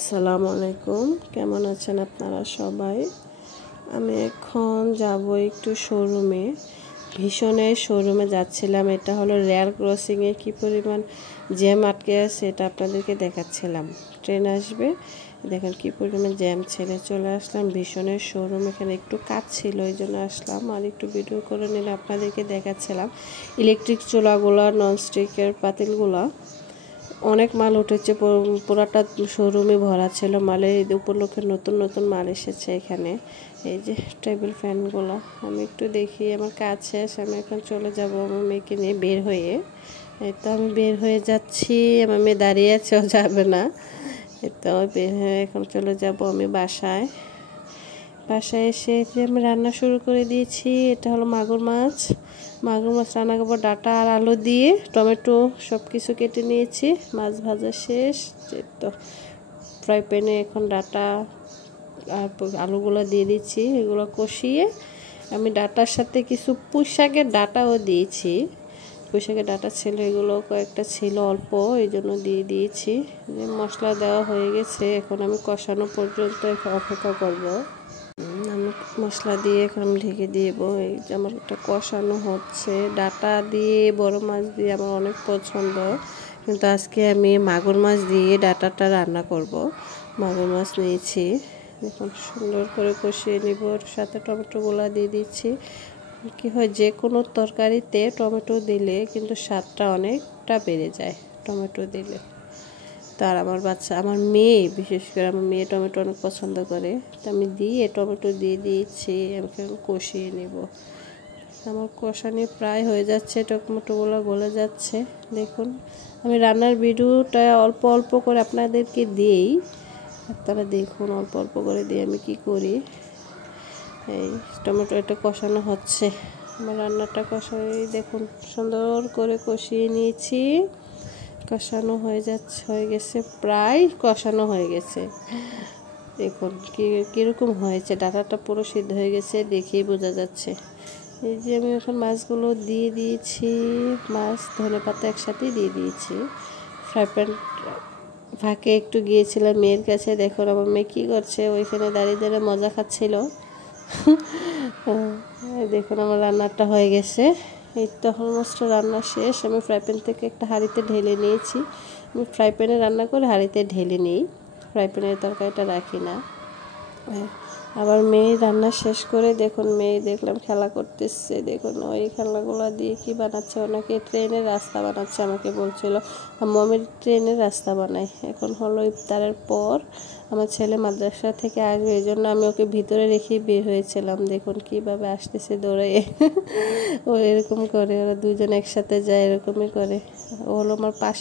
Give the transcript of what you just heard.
আসসালামু আলাইকুম, কেমন আছেন আপনারা সবাই? আমি এখন যাব একটু শোরুমে। ভীষণের শোরুমে যাচ্ছিলাম। এটা হলো রেল ক্রসিংয়ে কী পরিমাণ জ্যাম আটকে আছে এটা আপনাদেরকে দেখাচ্ছিলাম। ট্রেন আসবে, দেখেন কী পরিমাণ জ্যাম ছেড়ে চলে আসলাম ভীষণের শোরুম। এখানে একটু কাজ ছিল, এই জন্য আসলাম আর একটু ভিডিও করে নিলে আপনাদেরকে দেখাচ্ছিলাম। ইলেকট্রিক চুলাগুলা, ননস্টিকের পাতিলগুলা অনেক মাল উঠেছে, পুরাটা শোরুমে ভরা ছিল মালে। ঈদ উপলক্ষে নতুন নতুন মাল এসেছে এখানে। এই যে টেবিল ফ্যানগুলো আমি একটু দেখি, আমার কাজ শেষ, আমি এখন চলে যাব আমার মেয়েকে নিয়ে বের হয়ে। এই তো আমি বের হয়ে যাচ্ছি, আমার মেয়ে দাঁড়িয়ে আছেও যাবে না। এই তো বের হয়ে এখন চলে যাব আমি বাসায়। বাসায় এসে আমি রান্না শুরু করে দিয়েছি। এটা হলো মাগুর মাছ রান্না করবো ডাটা আর আলু দিয়ে, টমেটো সব কিছু কেটে নিয়েছি। মাছ ভাজা শেষ। তো ফ্রাই প্যানে এখন ডাটা আর আলুগুলো দিয়ে দিচ্ছি, এগুলো কষিয়ে আমি ডাটার সাথে কিছু পুঁই শাকের ডাটাও দিয়েছি। পুঁই শাকের ডাটা ছিল, এগুলো কয়েকটা ছিল অল্প, এই জন্য দিয়ে দিয়েছি। যে মশলা দেওয়া হয়ে গেছে, এখন আমি কষানো পর্যন্ত অপেক্ষা করব। আমি মশলা দিয়ে এখন আমি ঢেকে দিব। এই যে আমার একটা কষানো হচ্ছে। ডাটা দিয়ে বড় মাছ দিয়ে আমার অনেক পছন্দ, কিন্তু আজকে আমি মাগুর মাছ দিয়ে ডাটাটা রান্না করব। মাগুর মাছ নিয়েছি, এখন সুন্দর করে কষিয়ে নিব। ওর সাথে টমেটোগুলো দিয়ে দিচ্ছি। কি হয়, যে কোনো তরকারিতে টমেটো দিলে কিন্তু স্বাদটা অনেকটা বেড়ে যায় টমেটো দিলে। তার আমার মেয়ে, বিশেষ করে আমার মেয়ে টমেটো অনেক পছন্দ করে, তো আমি টমেটো দিয়ে দিয়েছি। আমি কষিয়ে নেব। আমার কষানি প্রায় হয়ে যাচ্ছে, টমেটোগুলো গলে যাচ্ছে। দেখুন, আমি রান্নার ভিডিওটা অল্প অল্প করে আপনাদেরকে দিই, আপনারা দেখুন অল্প অল্প করে দিয়ে আমি কি করি। এই টমেটো এটা কষানো হচ্ছে, আমার রান্নাটা কষাই দেখুন সুন্দর করে কষিয়ে নিয়েছি। কষানো হয়ে গেছে, প্রায় কষানো হয়ে গেছে। দেখুন কীরকম হয়েছে, ডাটাটা পুরো সিদ্ধ হয়ে গেছে, দেখেই বোঝা যাচ্ছে। এই যে আমি এখন মাছগুলো দিয়ে দিয়েছি, মাছ ধনেপাতা একসাথেই দিয়ে দিয়েছি। ফ্রাই প্যান ফাঁকে একটু গিয়েছিলাম মেয়ের কাছে। দেখুন আমার মেয়ে কী করছে, ওইখানে দাঁড়িয়ে দাঁড়িয়ে মজা খাচ্ছিল। দেখুন আমার রান্নাটা হয়ে গেছে। এই তো অলমোস্ট রান্না শেষ। আমি ফ্রাই প্যান থেকে একটা হাঁড়িতে ঢেলে নিয়েছি। আমি ফ্রাই প্যানে রান্না করে হাঁড়িতে ঢেলে নিই, ফ্রাই প্যানের তরকারিটা রাখি না। আবার মেয়ে রান্না শেষ করে দেখুন, মেয়ে দেখলাম খেলা করতেছে। দেখুন ওই খেলাগুলো দিয়ে কি বানাচ্ছে, ওনাকে ট্রেনের রাস্তা বানাচ্ছে। আমাকে বলছিল মমির ট্রেনের রাস্তা বানাই। এখন হলো ইফতারের পর আমার ছেলে মাদ্রাসা থেকে আসবে, এই জন্য আমি ওকে ভিতরে রেখেই বের হয়েছিলাম। দেখুন কীভাবে আসতেছে দৌড়ে। ও এরকম করে, ওরা দুজন একসাথে যায়, এরকমই করে। ও হলো আমার পাশে।